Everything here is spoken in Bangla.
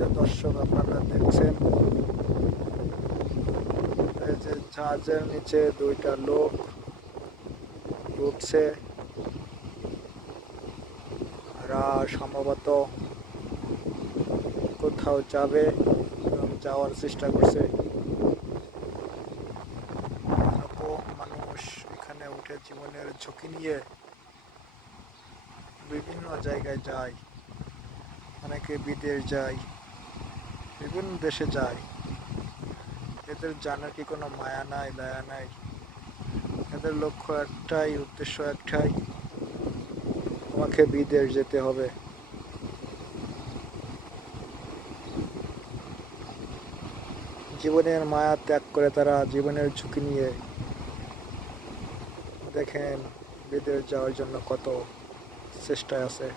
যে দর্শক আপনারা দেখছেন, এই যে জাহাজের নিচে দুইটা লোক উঠছে, এরা সম্ভবত কোথাও যাবে এবং যাওয়ার চেষ্টা করছে। এরকম মানুষ এখানে উঠে জীবনের ঝুঁকি নিয়ে বিভিন্ন জায়গায় যায়, অনেকে বিদেশ যায়, বিভিন্ন দেশে যায়। এদের জানার কি কোনো মায়া নাই, দয়া নাই? এদের লক্ষ্য একটাই, উদ্দেশ্য একটাই, আমাকে বিদেশ যেতে হবে। জীবনের মায়া ত্যাগ করে তারা জীবনের ঝুঁকি নিয়ে দেখেন বিদেশ যাওয়ার জন্য কত চেষ্টায় আছে।